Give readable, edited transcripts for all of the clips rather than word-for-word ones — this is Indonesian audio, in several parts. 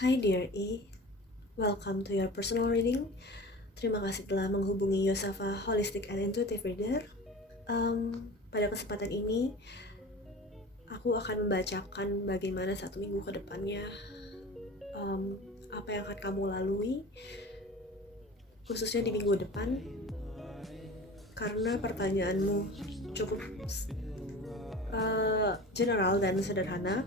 Hi dear E, welcome to your personal reading. Terima kasih telah menghubungi Yosafa Holistic and Intuitive Reader. Pada kesempatan ini, aku akan membacakan bagaimana 1 minggu ke depannya, apa yang akan kamu lalui, khususnya di minggu depan, karena pertanyaanmu cukup general dan sederhana.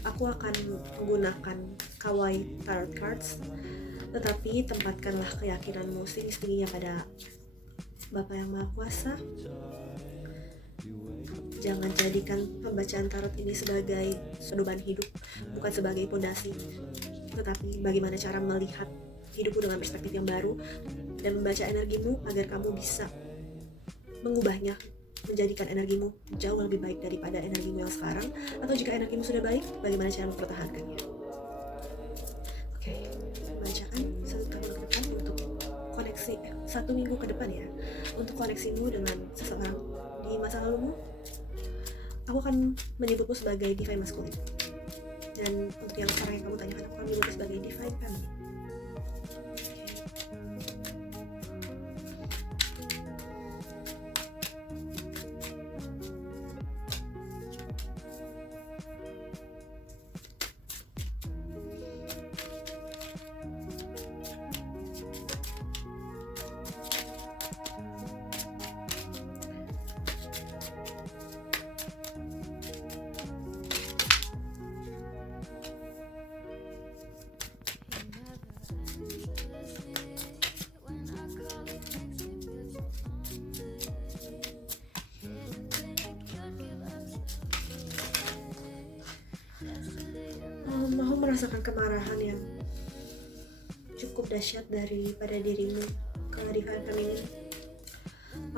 Aku akan menggunakan kawaii tarot cards, tetapi tempatkanlah keyakinanmu setinggi-tingginya pada Bapa yang Maha Kuasa. Jangan jadikan pembacaan tarot ini sebagai beban hidup, bukan sebagai pondasi, tetapi bagaimana cara melihat hidupmu dengan perspektif yang baru dan membaca energimu agar kamu bisa mengubahnya, menjadikan energimu jauh lebih baik daripada energimu yang sekarang. Atau jika energimu sudah baik, bagaimana cara mempertahankannya. Oke, pembacaan 1 minggu ke depan untuk koneksi 1 minggu ke depan ya, untuk koneksimu dengan seseorang di masa lalumu. Aku akan menyebutmu sebagai divine masculine, dan untuk yang sekarang yang kamu tanyakan, aku akan menyebutmu sebagai divine feminine. Mau merasakan kemarahan yang cukup dahsyat daripada dirimu kalau divine feminine.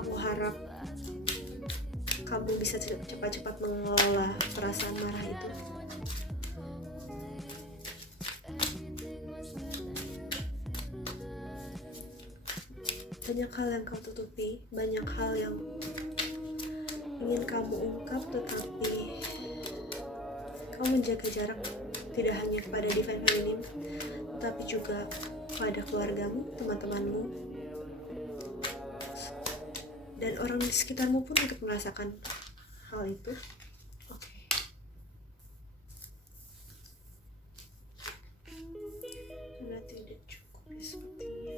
Aku harap kamu bisa cepat-cepat mengelola perasaan marah itu. Banyak hal yang kau tutupi, banyak hal yang ingin kamu ungkap, tetapi kau menjaga jarak, tidak hanya kepada divine feminine, tapi juga kepada keluargamu, teman-temanmu, dan orang di sekitarmu pun untuk merasakan hal itu. Oke. Karena tidak cukup ya sepertinya.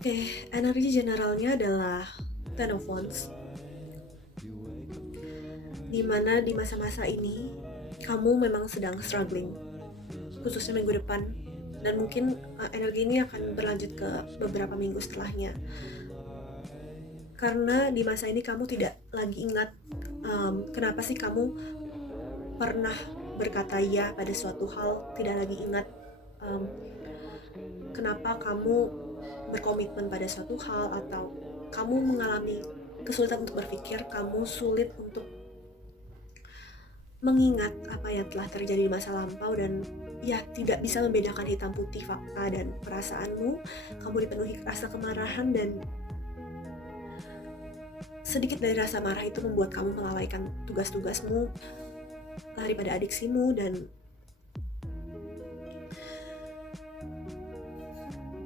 Oke, energi generalnya adalah Ten of Wands, dimana di masa-masa ini kamu memang sedang struggling, khususnya minggu depan, dan mungkin energi ini akan berlanjut ke beberapa minggu setelahnya, karena di masa ini kamu tidak lagi ingat kenapa sih kamu pernah berkata ya pada suatu hal, tidak lagi ingat kenapa kamu berkomitmen pada suatu hal, atau kamu mengalami kesulitan untuk berpikir, kamu sulit untuk mengingat apa yang telah terjadi di masa lampau, dan ya tidak bisa membedakan hitam putih fakta dan perasaanmu. Kamu dipenuhi rasa kemarahan, dan sedikit dari rasa marah itu membuat kamu mengabaikan tugas-tugasmu, lari pada adiksimu, dan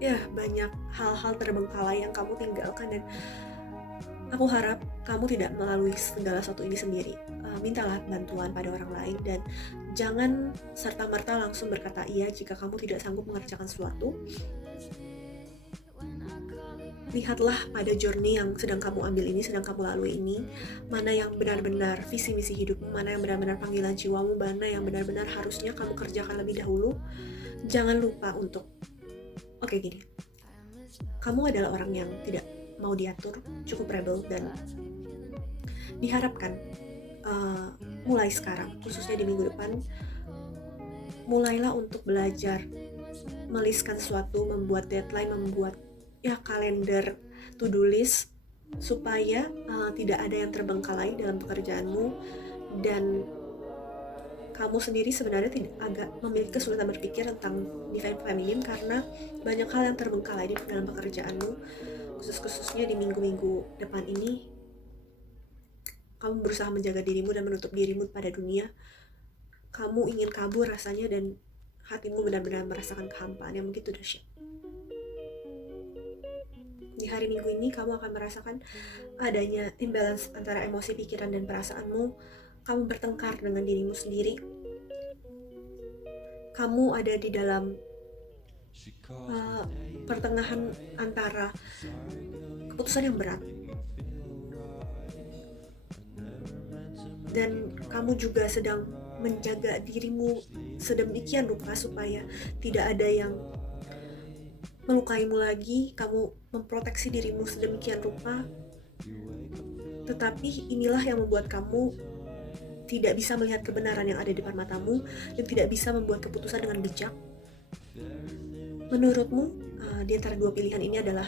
ya banyak hal-hal terbengkalai yang kamu tinggalkan. Dan aku harap kamu tidak melalui segala sesuatu ini sendiri. Mintalah bantuan pada orang lain, dan jangan serta-merta langsung berkata iya jika kamu tidak sanggup mengerjakan sesuatu. Lihatlah pada journey yang sedang kamu ambil ini, sedang kamu lalui ini, mana yang benar-benar visi misi hidupmu, mana yang benar-benar panggilan jiwamu, mana yang benar-benar harusnya kamu kerjakan lebih dahulu. Jangan lupa untuk gini, kamu adalah orang yang tidak mau diatur, cukup rebel, dan diharapkan mulai sekarang, khususnya di minggu depan, mulailah untuk belajar meliskan sesuatu, membuat deadline, membuat kalender to-do list supaya tidak ada yang terbengkalai dalam pekerjaanmu, dan kamu sendiri sebenarnya agak memiliki kesulitan berpikir tentang divine feminine karena banyak hal yang terbengkalai di dalam pekerjaanmu, khususnya di minggu-minggu depan ini. Kamu berusaha menjaga dirimu dan menutup dirimu pada dunia. Kamu ingin kabur rasanya, dan hatimu benar-benar merasakan kehampaan yang begitu dahsyat. Di hari Minggu ini kamu akan merasakan adanya imbalance antara emosi, pikiran, dan perasaanmu. Kamu bertengkar dengan dirimu sendiri. Kamu ada di dalam pertengahan antara keputusan yang berat, dan kamu juga sedang menjaga dirimu sedemikian rupa supaya tidak ada yang melukaimu lagi. Kamu memproteksi dirimu sedemikian rupa, tetapi inilah yang membuat kamu tidak bisa melihat kebenaran yang ada di depan matamu dan tidak bisa membuat keputusan dengan bijak. Menurutmu, di antara dua pilihan ini adalah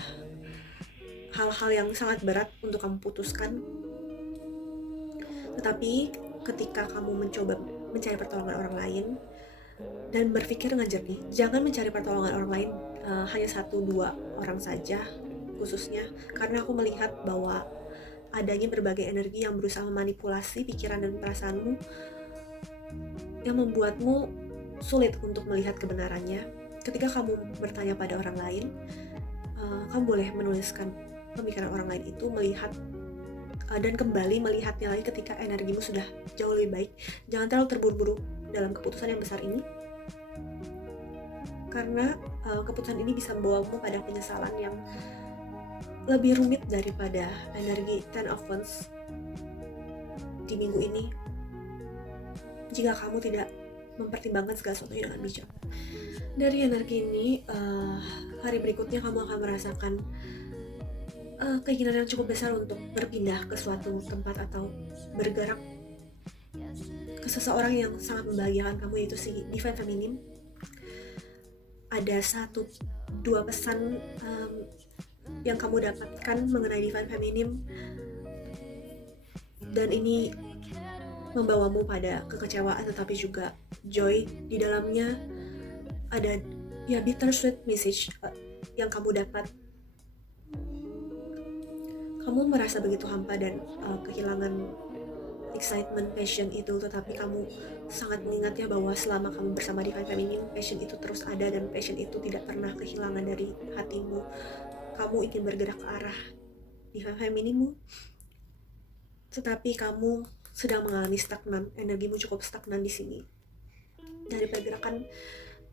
hal-hal yang sangat berat untuk kamu putuskan. Tetapi ketika kamu mencoba mencari pertolongan orang lain dan berpikir dengan jernih, jangan mencari pertolongan orang lain hanya 1-2 orang saja khususnya, karena aku melihat bahwa adanya berbagai energi yang berusaha memanipulasi pikiran dan perasaanmu yang membuatmu sulit untuk melihat kebenarannya. Ketika kamu bertanya pada orang lain, kamu boleh menuliskan pemikiran orang lain itu, melihat dan kembali melihatnya lagi ketika energimu sudah jauh lebih baik. Jangan terlalu terburu-buru dalam keputusan yang besar ini, karena keputusan ini bisa membawamu pada penyesalan yang lebih rumit daripada energi Ten of Wands di minggu ini, jika kamu tidak mempertimbangkan segala sesuatunya dengan bijak. Dari energi ini, hari berikutnya kamu akan merasakan keinginan yang cukup besar untuk berpindah ke suatu tempat atau bergerak ke seseorang yang sangat membahagiakan kamu, yaitu si Divine Feminine. Ada 1-2 pesan yang kamu dapatkan mengenai Divine Feminine, dan ini membawamu pada kekecewaan tetapi juga joy. Di dalamnya ada bittersweet message yang kamu dapat. Kamu merasa begitu hampa dan kehilangan excitement, passion itu, tetapi kamu sangat mengingatnya bahwa selama kamu bersama Divine Feminine, passion itu terus ada dan passion itu tidak pernah kehilangan dari hatimu. Kamu ingin bergerak ke arah Divine Feminine-mu, tetapi kamu sedang mengalami stagnan. Energimu cukup stagnan di sini. Dari pergerakan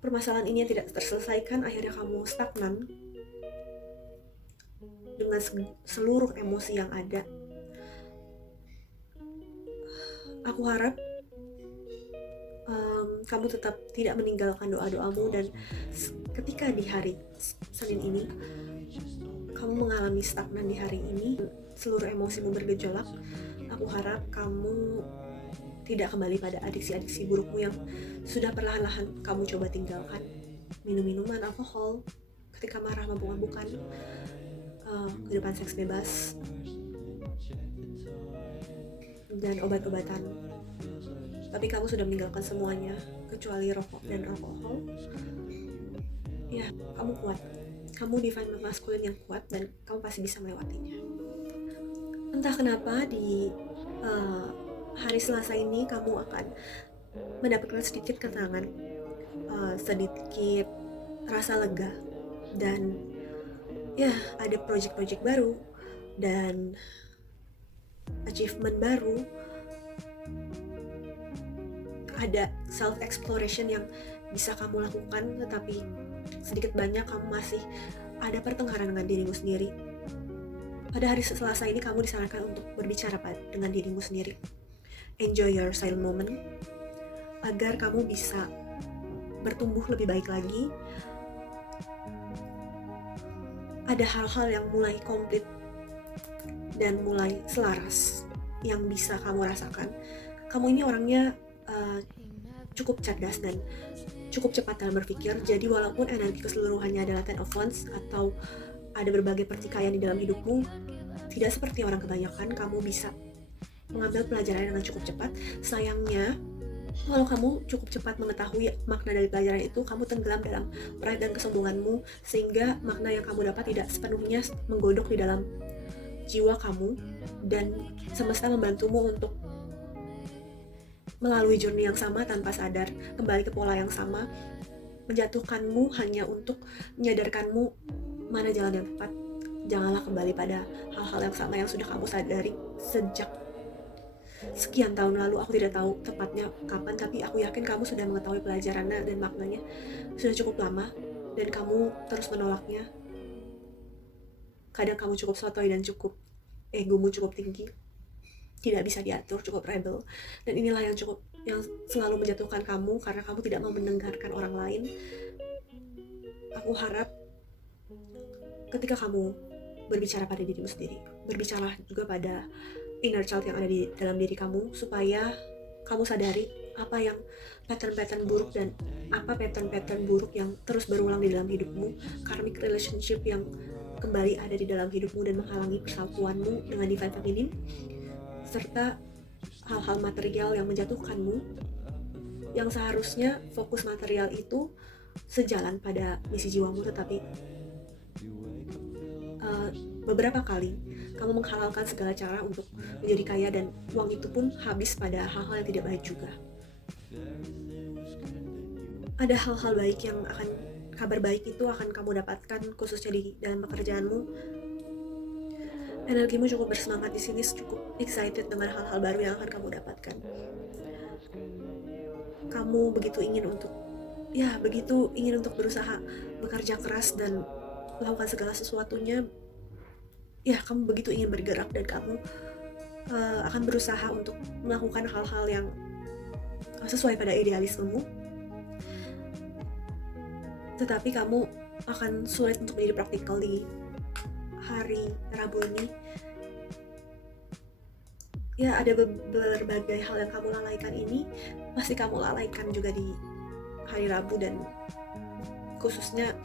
permasalahan ini yang tidak terselesaikan, akhirnya kamu stagnan dengan seluruh emosi yang ada. Aku harap kamu tetap tidak meninggalkan doa-doamu, dan ketika di hari Senin ini kamu mengalami stagnan di hari ini, seluruh emosimu bergejolak, aku harap kamu tidak kembali pada adiksi-adiksi burukmu yang sudah perlahan-lahan kamu coba tinggalkan. Minum-minuman, alkohol, ketika marah mabuk-mabukan, kehidupan seks bebas, dan obat-obatan. Tapi kamu sudah meninggalkan semuanya kecuali rokok dan alkohol. Ya, kamu kuat. Kamu divine masculine yang kuat, dan kamu pasti bisa melewatinya. Entah kenapa di hari Selasa ini kamu akan mendapatkan sedikit ketenangan, sedikit rasa lega, dan ada project-project baru dan achievement baru. Ada self-exploration yang bisa kamu lakukan, tetapi sedikit banyak kamu masih ada pertengkaran dengan dirimu sendiri. Pada hari Selasa ini kamu disarankan untuk berbicara dengan dirimu sendiri. Enjoy your silent moment agar kamu bisa bertumbuh lebih baik lagi. Ada hal-hal yang mulai komplit dan mulai selaras yang bisa kamu rasakan. Kamu ini orangnya cukup cerdas dan cukup cepat dalam berpikir. Jadi walaupun energi keseluruhannya adalah Ten of Wands atau ada berbagai pertikaian di dalam hidupmu, tidak seperti orang kebanyakan, kamu bisa mengambil pelajaran dengan cukup cepat. Sayangnya, kalau kamu cukup cepat mengetahui makna dari pelajaran itu, kamu tenggelam dalam pride dan kesombonganmu, sehingga makna yang kamu dapat tidak sepenuhnya menggodok di dalam jiwa kamu, dan semesta membantumu untuk melalui journey yang sama tanpa sadar, kembali ke pola yang sama, menjatuhkanmu hanya untuk menyadarkanmu mana jalan yang tepat. Janganlah kembali pada hal-hal yang sama yang sudah kamu sadari sejak sekian tahun lalu. Aku tidak tahu tepatnya kapan, tapi aku yakin kamu sudah mengetahui pelajarannya dan maknanya sudah cukup lama, dan kamu terus menolaknya. Kadang kamu cukup sotoy dan egomu cukup tinggi, tidak bisa diatur, cukup rebel, dan inilah yang selalu menjatuhkan kamu karena kamu tidak mau mendengarkan orang lain. Aku harap ketika kamu berbicara pada dirimu sendiri, berbicara juga pada inner child yang ada di dalam diri kamu, supaya kamu sadari apa yang pattern-pattern buruk dan apa pattern-pattern buruk yang terus berulang di dalam hidupmu, karmic relationship yang kembali ada di dalam hidupmu dan menghalangi persatuanmu dengan divine feminine, serta hal-hal material yang menjatuhkanmu, yang seharusnya fokus material itu sejalan pada misi jiwamu, tetapi beberapa kali kamu menghalalkan segala cara untuk menjadi kaya, dan uang itu pun habis pada hal-hal yang tidak baik juga. Ada hal-hal baik yang kabar baik itu akan kamu dapatkan, khususnya di dalam pekerjaanmu. Energimu cukup bersemangat di sini, cukup excited dengan hal-hal baru yang akan kamu dapatkan. Kamu begitu ingin untuk berusaha bekerja keras dan melakukan segala sesuatunya. Kamu begitu ingin bergerak, dan kamu akan berusaha untuk melakukan hal-hal yang sesuai pada idealismemu. Tetapi kamu akan sulit untuk menjadi praktikal di hari Rabu ini. Ada berbagai hal yang kamu lalaikan ini, pasti kamu lalaikan juga di hari Rabu, dan khususnya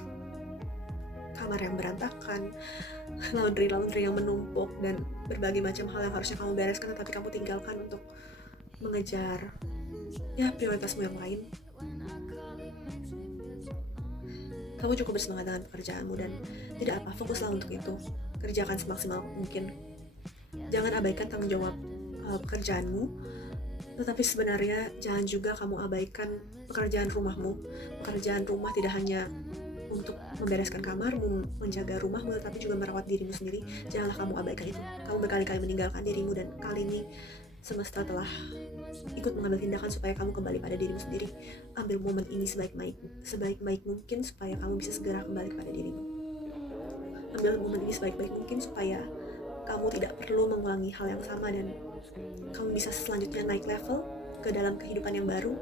kamar yang berantakan, laundry yang menumpuk, dan berbagai macam hal yang harusnya kamu bereskan tetapi kamu tinggalkan untuk mengejar prioritasmu yang lain. Kamu cukup bersemangat dengan pekerjaanmu, dan tidak apa, fokuslah untuk itu, kerjakan semaksimal mungkin. Jangan abaikan tanggung jawab pekerjaanmu, tetapi sebenarnya jangan juga kamu abaikan pekerjaan rumahmu. Pekerjaan rumah tidak hanya untuk membereskan kamarmu, menjaga rumahmu, tetapi juga merawat dirimu sendiri. Janganlah kamu abaikan itu. Kamu berkali-kali meninggalkan dirimu, dan kali ini semesta telah ikut mengambil tindakan supaya kamu kembali pada dirimu sendiri. Ambil momen ini sebaik-baik mungkin supaya kamu bisa segera kembali kepada dirimu. Ambil momen ini sebaik-baik mungkin supaya kamu tidak perlu mengulangi hal yang sama, dan kamu bisa selanjutnya naik level ke dalam kehidupan yang baru.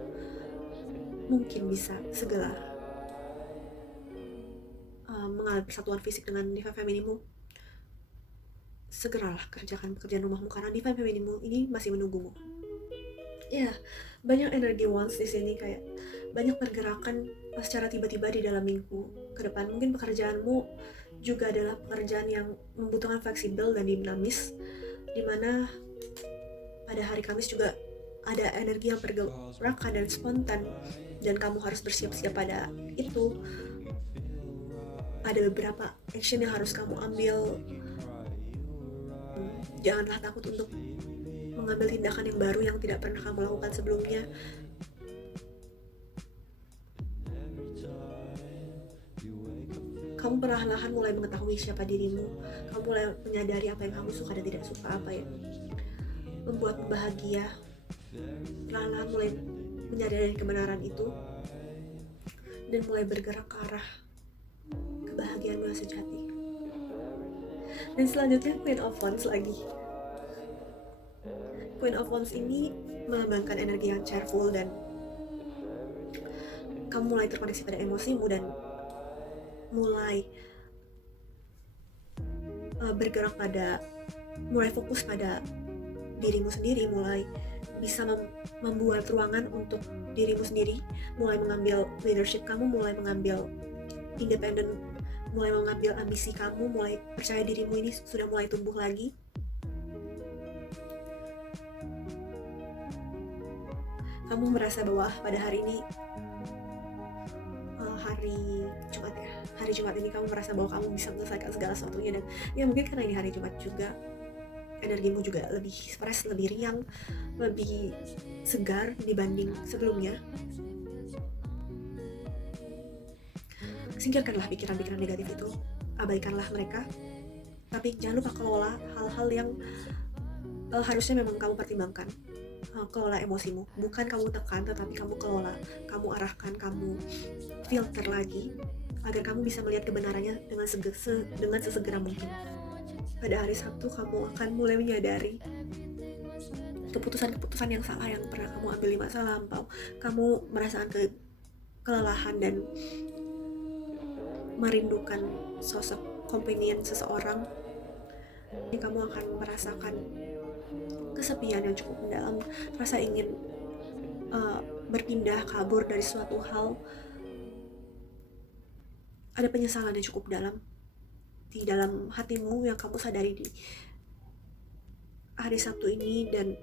Mungkin bisa segera mengalami persatuan fisik dengan divine feminimu. Segeralah kerjakan pekerjaan rumahmu, karena divine feminimu ini masih menunggumu. Banyak energi wands di sini, kayak banyak pergerakan secara tiba-tiba di dalam minggu ke depan. Mungkin pekerjaanmu juga adalah pekerjaan yang membutuhkan fleksibel dan dinamis, dimana pada hari Kamis juga ada energi yang pergerakan dan spontan, dan kamu harus bersiap-siap pada itu. Ada beberapa action yang harus kamu ambil. Janganlah takut untuk mengambil tindakan yang baru yang tidak pernah kamu lakukan sebelumnya. Kamu perlahan-lahan mulai mengetahui siapa dirimu. Kamu mulai menyadari apa yang kamu suka dan tidak suka, apa yang membuatmu bahagia. Perlahan-lahan mulai menyadari kebenaran itu, dan mulai bergerak ke arah kebahagiaanmu yang sejati. Dan selanjutnya Queen of Wands lagi. Queen of Wands ini melambangkan energi yang cheerful, dan kamu mulai terkoneksi pada emosimu, dan mulai mulai fokus pada dirimu sendiri, mulai bisa membuat ruangan untuk dirimu sendiri, mulai mengambil leadership kamu, mulai mengambil independen, mulai mengambil ambisi kamu, mulai percaya dirimu ini sudah mulai tumbuh lagi. Kamu merasa bahwa pada hari ini, hari Jumat ini kamu merasa bahwa kamu bisa menyelesaikan segala sesuatunya, dan ya mungkin karena ini hari Jumat juga, energimu juga lebih fresh, lebih riang, lebih segar dibanding sebelumnya. Singkirkanlah pikiran-pikiran negatif itu, abaikanlah mereka, tapi jangan lupa kelola hal-hal yang harusnya memang kamu pertimbangkan. Kelola emosimu, bukan kamu tekan, tetapi kamu kelola, kamu arahkan, kamu filter lagi agar kamu bisa melihat kebenarannya dengan sesegera mungkin. Pada hari Sabtu kamu akan mulai menyadari keputusan-keputusan yang salah yang pernah kamu ambil di masa lampau. Kamu merasakan kelelahan dan merindukan sosok companion seseorang. Kamu akan merasakan kesepian yang cukup mendalam, rasa ingin berpindah kabur dari suatu hal. Ada penyesalan yang cukup dalam di dalam hatimu yang kamu sadari di hari Sabtu ini, dan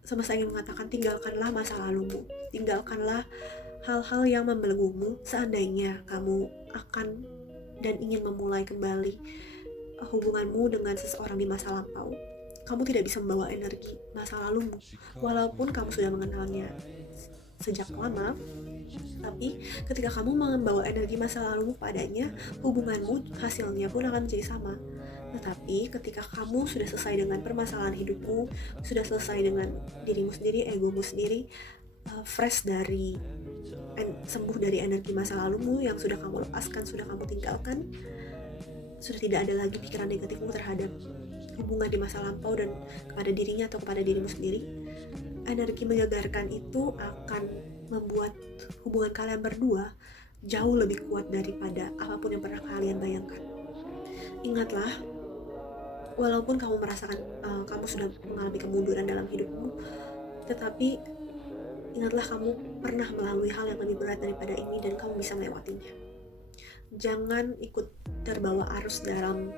semesta ingin mengatakan tinggalkanlah masa lalumu, tinggalkanlah hal-hal yang membelenggumu. Seandainya kamu akan dan ingin memulai kembali hubunganmu dengan seseorang di masa lampau, kamu tidak bisa membawa energi masa lalumu, walaupun kamu sudah mengenalnya sejak lama. Tapi ketika kamu membawa energi masa lalumu padanya, hubunganmu hasilnya pun akan menjadi sama. Tetapi ketika kamu sudah selesai dengan permasalahan hidupmu, sudah selesai dengan dirimu sendiri, egomu sendiri, fresh dari sembuh dari energi masa lalumu yang sudah kamu lepaskan, sudah kamu tinggalkan, sudah tidak ada lagi pikiran negatifmu terhadap hubungan di masa lampau dan kepada dirinya atau kepada dirimu sendiri, energi menyegarkan itu akan membuat hubungan kalian berdua jauh lebih kuat daripada apapun yang pernah kalian bayangkan. Ingatlah, walaupun kamu merasakan kamu sudah mengalami kemunduran dalam hidupmu, tetapi ingatlah kamu pernah melalui hal yang lebih berat daripada ini dan kamu bisa melewatinya. Jangan ikut terbawa arus dalam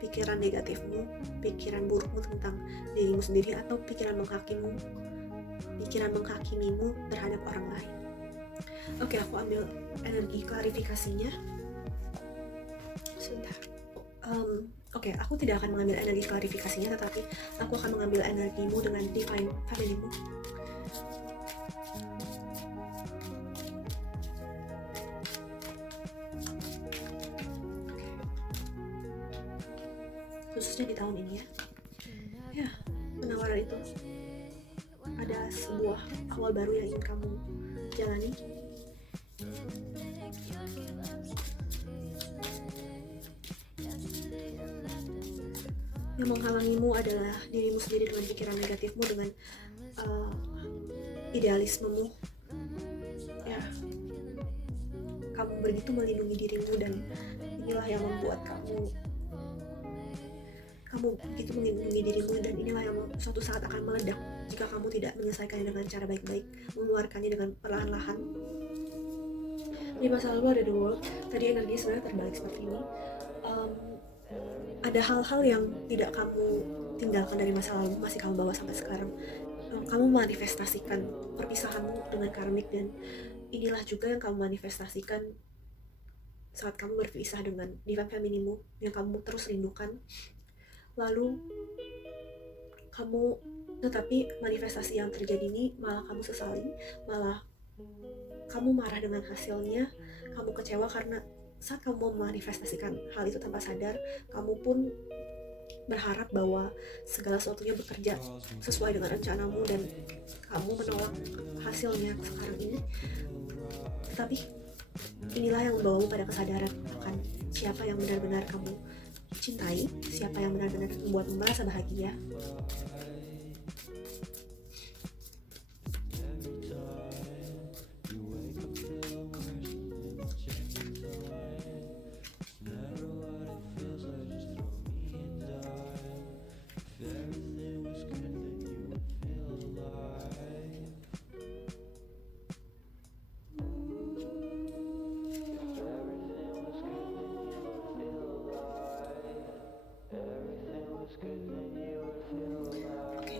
pikiran negatifmu, pikiran burukmu tentang dirimu sendiri, atau pikiran menghakimimu terhadap orang lain. Oke, aku ambil energi klarifikasinya sebentar. Oke, aku tidak akan mengambil energi klarifikasinya, tetapi aku akan mengambil energimu dengan divine feminimu. Khususnya di tahun ini ya, penawaran itu ada sebuah awal baru yang ingin kamu jalani. Yang menghalangimu adalah dirimu sendiri dengan pikiran negatifmu, dengan idealismemu. Ya, kamu begitu melindungi dirimu, dan inilah yang membuat kamu begitu melindungi dirimu, dan inilah yang suatu saat akan meledak jika kamu tidak menyelesaikannya dengan cara baik-baik, mengeluarkannya dengan perlahan-lahan. Di masa lalu ada The World, tadi energinya sebenarnya terbalik seperti ini. Ada hal-hal yang tidak kamu tinggalkan dari masa lalu, masih kamu bawa sampai sekarang. Kamu manifestasikan perpisahanmu dengan karmik, dan inilah juga yang kamu manifestasikan saat kamu berpisah dengan divine feminimu yang kamu terus rindukan. Lalu tetapi manifestasi yang terjadi ini malah kamu sesali, malah kamu marah dengan hasilnya, kamu kecewa karena saat kamu memanifestasikan hal itu tanpa sadar, kamu pun berharap bahwa segala sesuatunya bekerja sesuai dengan rencanamu, dan kamu menolak hasilnya sekarang ini. Tetapi inilah yang membawamu pada kesadaran akan siapa yang benar-benar kamu cintai, siapa yang benar-benar membuatmu merasa bahagia.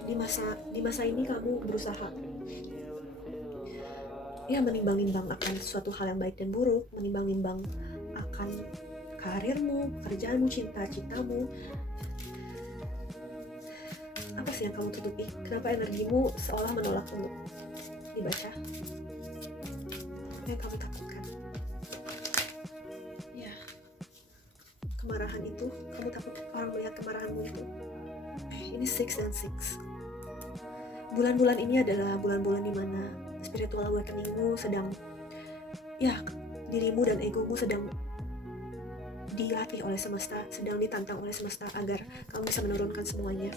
Di masa ini kamu berusaha ya menimbang-nimbang akan suatu hal yang baik dan buruk, menimbang-nimbang akan karirmu, pekerjaanmu, cinta-cintamu. Apa sih yang kamu tutupi? Kenapa energimu seolah menolak untuk dibaca? Apa yang kamu takutkan? Ya, kemarahan itu, kamu takut orang melihat kemarahanmu itu. Ini 6 dan 6. Bulan-bulan ini adalah bulan-bulan dimana spiritual awakeningmu sedang, ya, dirimu dan egomu sedang dilatih oleh semesta, sedang ditantang oleh semesta agar kamu bisa menurunkan semuanya.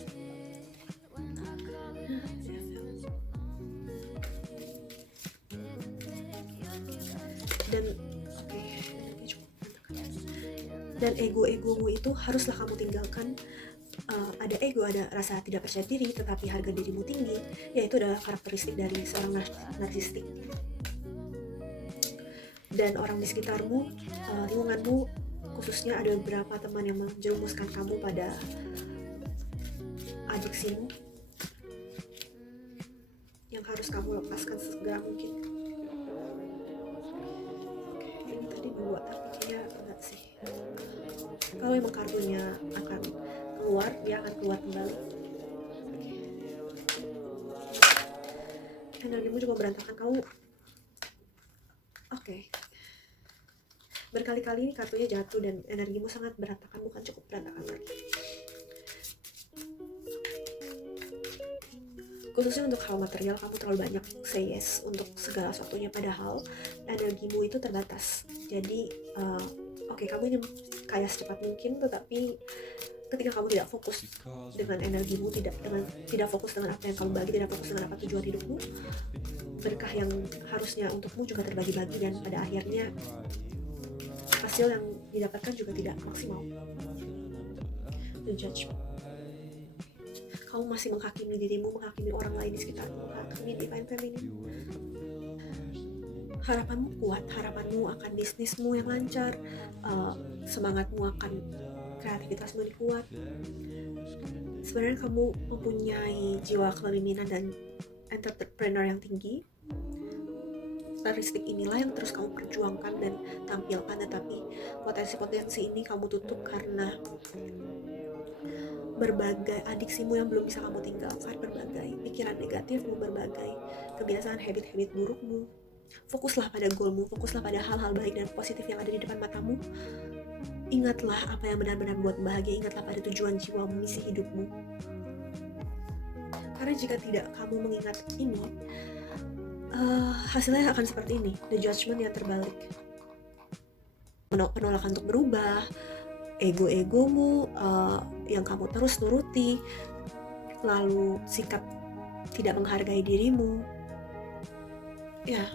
Dan ego-egomu itu haruslah kamu tinggalkan. Ada ego, ada rasa tidak percaya diri, tetapi harga dirimu tinggi, yaitu adalah karakteristik dari seorang narsistik. Dan orang di sekitarmu, lingkunganmu, khususnya ada beberapa teman yang menjerumuskan kamu pada adiksimu yang harus kamu lepaskan segera mungkin. Oke, ini tadi 2, tapi kayaknya enggak sih. Kalau emang kartunya akan keluar, dia akan keluar kembali. Energimu juga berantakan, kamu. Oke. Berkali-kali kartunya jatuh dan energimu sangat berantakan, bukan cukup berantakan lagi. Khususnya untuk hal material, kamu terlalu banyak say yes untuk segala sesuatunya, padahal energimu itu terbatas. Jadi kamu ingin kaya secepat mungkin, tetapi ketika kamu tidak fokus dengan energimu, tidak fokus dengan apa yang kamu bagi, tidak fokus dengan apa tujuan hidupmu, berkah yang harusnya untukmu juga terbagi-bagi, dan pada akhirnya hasil yang didapatkan juga tidak maksimal. The Judgment. Kamu masih menghakimi dirimu, menghakimi orang lain di sekitarmu, menghakimi Divine Feminine. Harapanmu kuat, harapanmu akan bisnismu yang lancar, semangatmu akan kreativitasmu yang kuat. Sebenarnya kamu mempunyai jiwa kepemimpinan dan entrepreneur yang tinggi. Karakteristik inilah yang terus kamu perjuangkan dan tampilkan, tetapi potensi-potensi ini kamu tutup karena berbagai adiksimu yang belum bisa kamu tinggalkan, berbagai pikiran negatifmu, berbagai kebiasaan habit-habit burukmu. Fokuslah pada goalmu, fokuslah pada hal-hal baik dan positif yang ada di depan matamu. Ingatlah apa yang benar-benar membuat bahagia, ingatlah pada tujuan jiwamu, misi hidupmu. Karena jika tidak kamu mengingat ini, hasilnya akan seperti ini, the judgment yang terbalik. Penolakan untuk berubah, ego-egomu yang kamu terus nuruti, lalu sikap tidak menghargai dirimu. Ya,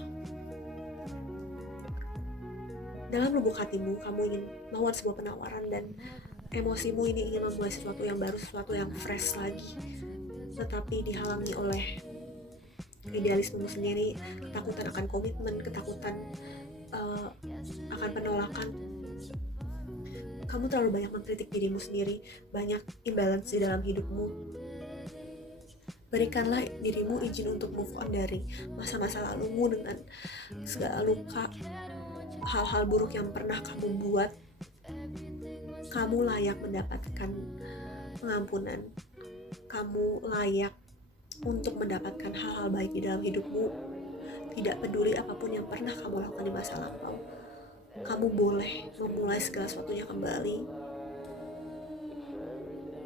dalam lubuk hatimu kamu ingin melawan sebuah penawaran, dan emosimu ini ingin memulai sesuatu yang baru, sesuatu yang fresh lagi, tetapi dihalangi oleh idealismemu sendiri, ketakutan akan komitmen, ketakutan akan penolakan. Kamu terlalu banyak mengkritik dirimu sendiri, banyak imbalance di dalam hidupmu. Berikanlah dirimu izin untuk move on dari masa-masa lalumu dengan segala luka, hal-hal buruk yang pernah kamu buat. Kamu layak mendapatkan pengampunan. Kamu layak untuk mendapatkan hal-hal baik di dalam hidupmu. Tidak peduli apapun yang pernah kamu lakukan di masa lampau, kamu boleh memulai segala sesuatunya kembali.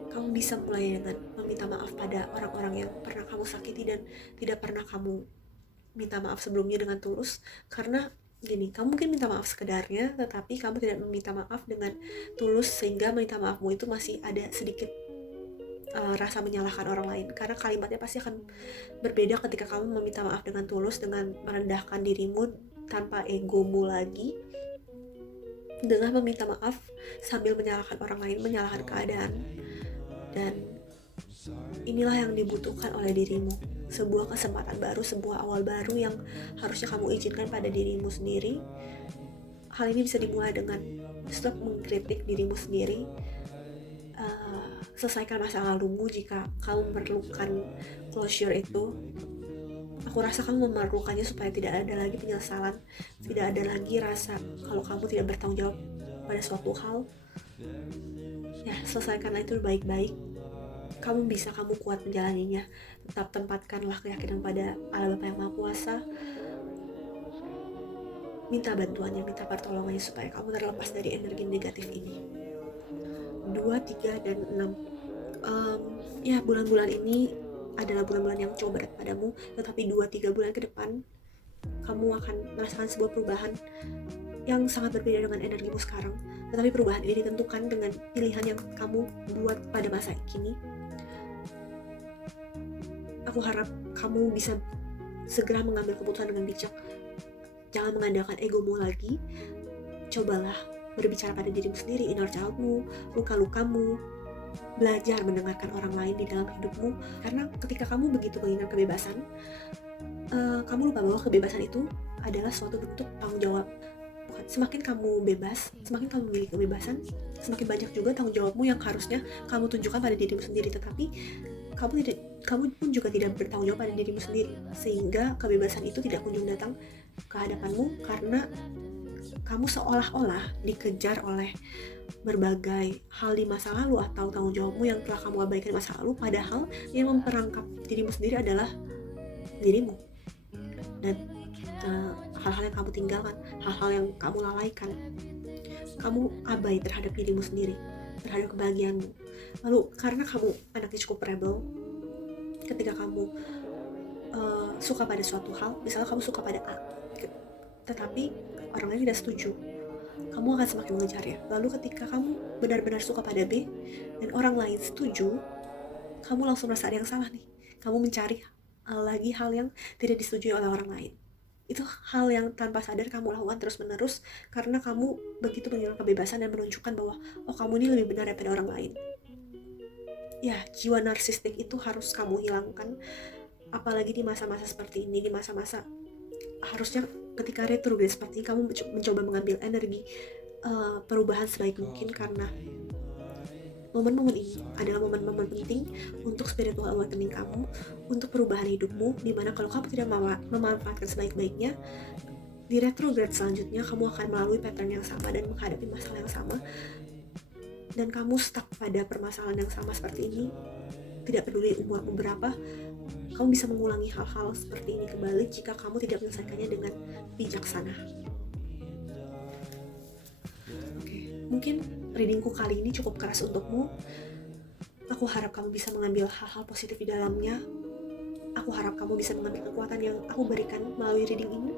Kamu bisa mulai dengan meminta maaf pada orang-orang yang pernah kamu sakiti dan tidak pernah kamu minta maaf sebelumnya dengan tulus. Karena gini, kamu mungkin minta maaf sekedarnya, tetapi kamu tidak meminta maaf dengan tulus, sehingga meminta maafmu itu masih ada sedikit rasa menyalahkan orang lain. Karena kalimatnya pasti akan berbeda ketika kamu meminta maaf dengan tulus, dengan merendahkan dirimu tanpa egomu lagi, dengan meminta maaf sambil menyalahkan orang lain, menyalahkan keadaan. Dan inilah yang dibutuhkan oleh dirimu, sebuah kesempatan baru, sebuah awal baru yang harusnya kamu izinkan pada dirimu sendiri. Hal ini bisa dimulai dengan stop mengkritik dirimu sendiri, selesaikan masa lalumu. Jika kamu memerlukan closure itu, aku rasa kamu memerlukannya supaya tidak ada lagi penyesalan, tidak ada lagi rasa kalau kamu tidak bertanggung jawab pada suatu hal. Ya, selesaikanlah itu baik-baik. Kamu bisa, kamu kuat menjalaninya. Tetap tempatkanlah keyakinan pada Allah Bapa yang Maha Kuasa. Minta bantuannya, minta pertolongannya supaya kamu terlepas dari energi negatif ini. 2, 3, dan 6. Ya, bulan-bulan ini adalah bulan-bulan yang cukup berat padamu, tetapi 2-3 bulan ke depan kamu akan merasakan sebuah perubahan yang sangat berbeda dengan energimu sekarang. Tetapi perubahan ini ditentukan dengan pilihan yang kamu buat pada masa kini. Aku harap kamu bisa segera mengambil keputusan dengan bijak. Jangan mengandalkan egomu lagi. Cobalah berbicara pada dirimu sendiri, inner childmu, luka-lukamu. Belajar mendengarkan orang lain di dalam hidupmu. Karena ketika kamu begitu mengingat kebebasan, kamu lupa bahwa kebebasan itu adalah suatu bentuk tanggung jawab. Semakin kamu bebas, semakin kamu memiliki kebebasan, semakin banyak juga tanggung jawabmu yang harusnya kamu tunjukkan pada dirimu sendiri. Tetapi kamu pun juga tidak bertanggung jawab pada dirimu sendiri, sehingga kebebasan itu tidak kunjung datang ke hadapanmu karena kamu seolah-olah dikejar oleh berbagai hal di masa lalu atau tanggung jawabmu yang telah kamu abaikan di masa lalu, padahal yang memperangkap dirimu sendiri adalah dirimu dan hal-hal yang kamu tinggalkan, hal-hal yang kamu lalaikan. Kamu abai terhadap dirimu sendiri, terhadap kebahagiaanmu. Lalu karena kamu anaknya cukup rebel, ketika kamu suka pada suatu hal, misalnya kamu suka pada A, tetapi orang lain tidak setuju, kamu akan semakin mengejarnya. Lalu ketika kamu benar-benar suka pada B dan orang lain setuju, kamu langsung merasa ada yang salah nih. Kamu mencari lagi hal yang tidak disetujui oleh orang lain. Itu hal yang tanpa sadar kamu lakukan terus-menerus karena kamu begitu menginginkan kebebasan dan menunjukkan bahwa kamu ini lebih benar daripada orang lain. Ya, jiwa narsistik itu harus kamu hilangkan, apalagi di masa-masa seperti ini, di masa-masa harusnya ketika retrograde seperti ini kamu mencoba mengambil energi perubahan sebaik mungkin, karena momen-momen ini adalah momen-momen penting untuk spiritual awakening kamu, untuk perubahan hidupmu, dimana kalau kamu tidak memanfaatkan sebaik-baiknya, di retrograde selanjutnya kamu akan melalui pattern yang sama dan menghadapi masalah yang sama, dan kamu stuck pada permasalahan yang sama seperti ini. Tidak peduli umurmu berapa, kamu bisa mengulangi hal-hal seperti ini kembali jika kamu tidak menyelesaikannya dengan bijaksana. Oke, mungkin readingku kali ini cukup keras untukmu. Aku harap kamu bisa mengambil hal-hal positif di dalamnya. Aku harap kamu bisa mengambil kekuatan yang aku berikan melalui reading ini.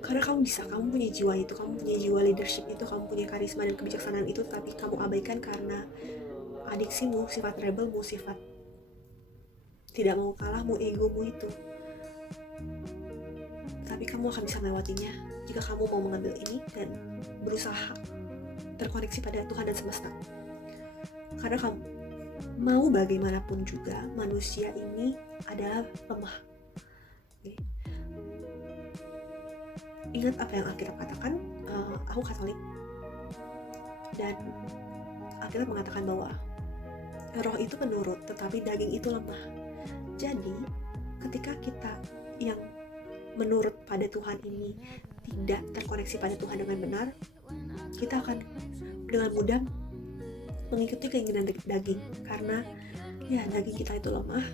Karena kamu bisa, kamu punya jiwa itu, kamu punya jiwa leadership itu, kamu punya karisma dan kebijaksanaan itu, tapi kamu abaikan karena adiksimu, sifat rebelmu, sifat tidak mau kalahmu, egomu itu. Tapi kamu akan bisa melewatinya jika kamu mau mengambil ini dan berusaha terkoneksi pada Tuhan dan semesta. Karena kamu mau bagaimanapun juga, manusia ini adalah lemah. Okay. Ingat apa yang Alkitab katakan, aku Katolik, dan Alkitab mengatakan bahwa roh itu menurut, tetapi daging itu lemah. Jadi, ketika kita yang menurut pada Tuhan ini tidak terkoneksi pada Tuhan dengan benar, kita akan dengan mudah mengikuti keinginan daging, karena ya daging kita itu lemah.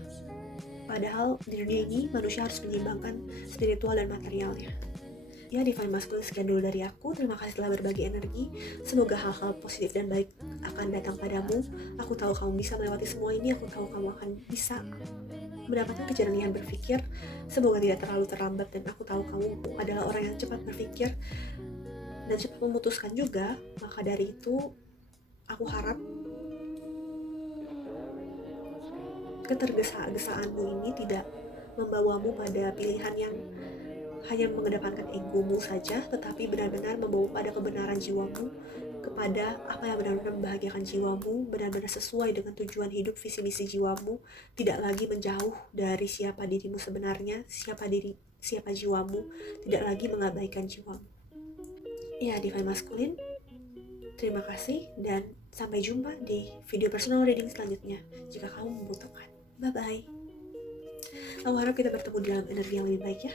Padahal di dunia ini manusia harus menyeimbangkan spiritual dan materialnya. Ya, Divine Masculine, sekian dulu dari aku. Terima kasih telah berbagi energi. Semoga hal-hal positif dan baik akan datang padamu. Aku tahu kamu bisa melewati semua ini. Aku tahu kamu akan bisa mendapatkan kejernihan berpikir. Semoga tidak terlalu terlambat, dan aku tahu kamu adalah orang yang cepat berpikir dan cepat memutuskan juga. Maka dari itu, aku harap ketergesa-gesaanmu ini tidak membawamu pada pilihan yang hanya mengedepankan egomu saja, tetapi benar-benar membawa pada kebenaran jiwamu, kepada apa yang benar-benar membahagiakan jiwamu, benar-benar sesuai dengan tujuan hidup, visi misi jiwamu, tidak lagi menjauh dari siapa dirimu sebenarnya, siapa jiwamu, tidak lagi mengabaikan jiwamu. Ya, Divine Masculine, Terima kasih dan sampai jumpa di video personal reading selanjutnya jika kamu membutuhkan. Bye-bye. Aku harap kita bertemu dalam energi yang lebih baik ya.